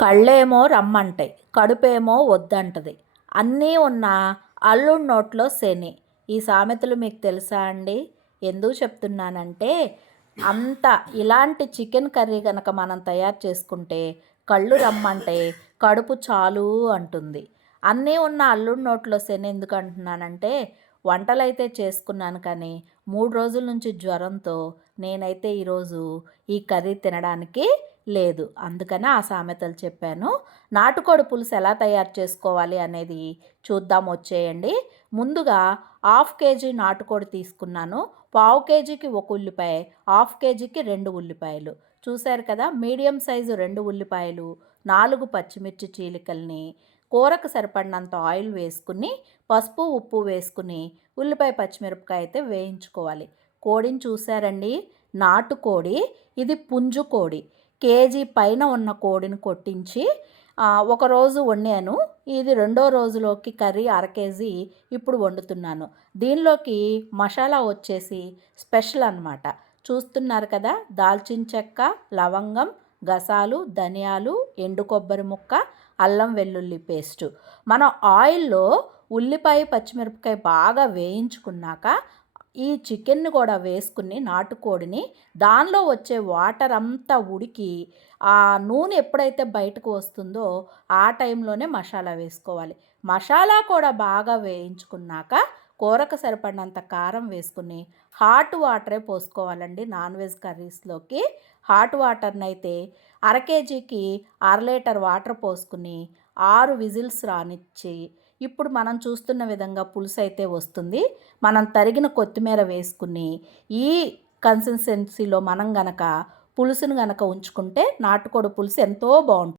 కళ్ళేమో రమ్మంటాయి, కడుపేమో వద్దంటది. అన్నీ ఉన్న అల్లుడి నోట్లో శని. ఈ సామెతలు మీకు తెలుసా అండి? ఎందుకు చెప్తున్నానంటే, అంత ఇలాంటి చికెన్ కర్రీ గనక మనం తయారు చేసుకుంటే కళ్ళు రమ్మంటే కడుపు చాలు అంటుంది. అన్నీ ఉన్న అల్లుడి నోట్లో శని ఎందుకు అంటున్నానంటే, వంటలైతే చేసుకున్నాను కానీ 3 రోజుల నుంచి జ్వరంతో నేనైతే ఈరోజు ఈ కర్రీ తినడానికి లేదు. అందుకనే ఆ సామెతలు చెప్పాను. నాటుకోడి పులుసు ఎలా తయారు చేసుకోవాలి అనేది చూద్దాం, వచ్చేయండి. ముందుగా హాఫ్ కేజీ నాటుకోడి తీసుకున్నాను. పావు కేజీకి 1 ఉల్లిపాయ, హాఫ్ కేజీకి 2 ఉల్లిపాయలు. చూశారు కదా, మీడియం సైజు 2 ఉల్లిపాయలు, 4 పచ్చిమిర్చి చీలికల్ని, కూరకు సరిపడినంత ఆయిల్ వేసుకుని, పసుపు ఉప్పు వేసుకుని, ఉల్లిపాయ పచ్చిమిరపకాయ అయితే వేయించుకోవాలి. కోడిని చూశారండి, నాటుకోడి. ఇది పుంజు కోడి. కేజీ పైన ఉన్న కోడిని కొట్టించి ఒకరోజు వండాను. ఇది రెండో రోజులోకి కర్రీ అర కేజీ ఇప్పుడు వండుతున్నాను. దీనిలోకి మసాలా వచ్చేసి స్పెషల్ అన్నమాట. చూస్తున్నారు కదా, దాల్చిన చెక్క, లవంగం, గసాలు, ధనియాలు, ఎండు కొబ్బరి ముక్క, అల్లం వెల్లుల్లి పేస్టు. మనం ఆయిల్లో ఉల్లిపాయ పచ్చిమిరపకాయ బాగా వేయించుకున్నాక ఈ చికెన్ని కూడా వేసుకుని, నాటుకోడిని, దానిలో వచ్చే వాటర్ అంతా ఉడికి ఆ నూనె ఎప్పుడైతే బయటకు వస్తుందో ఆ టైంలోనే మసాలా వేసుకోవాలి. మసాలా కూడా బాగా వేయించుకున్నాక కూరకు సరిపడినంత కారం వేసుకుని హాట్ వాటరే పోసుకోవాలండి. నాన్ వెజ్ కర్రీస్లోకి హాట్ వాటర్ని అయితే అర కేజీకి 1/2 లీటర్ వాటర్ పోసుకుని 6 విజిల్స్ రానిచ్చి, ఇప్పుడు మనం చూస్తున్న విధంగా పులుసు అయితే వస్తుంది. మనం తరిగిన కొత్తిమీర వేసుకుని ఈ కన్సిస్టెన్సీలో మనం గనక పులుసును గనక ఉంచుకుంటే నాటుకోడి పులుసు ఎంతో బాగుంటుంది.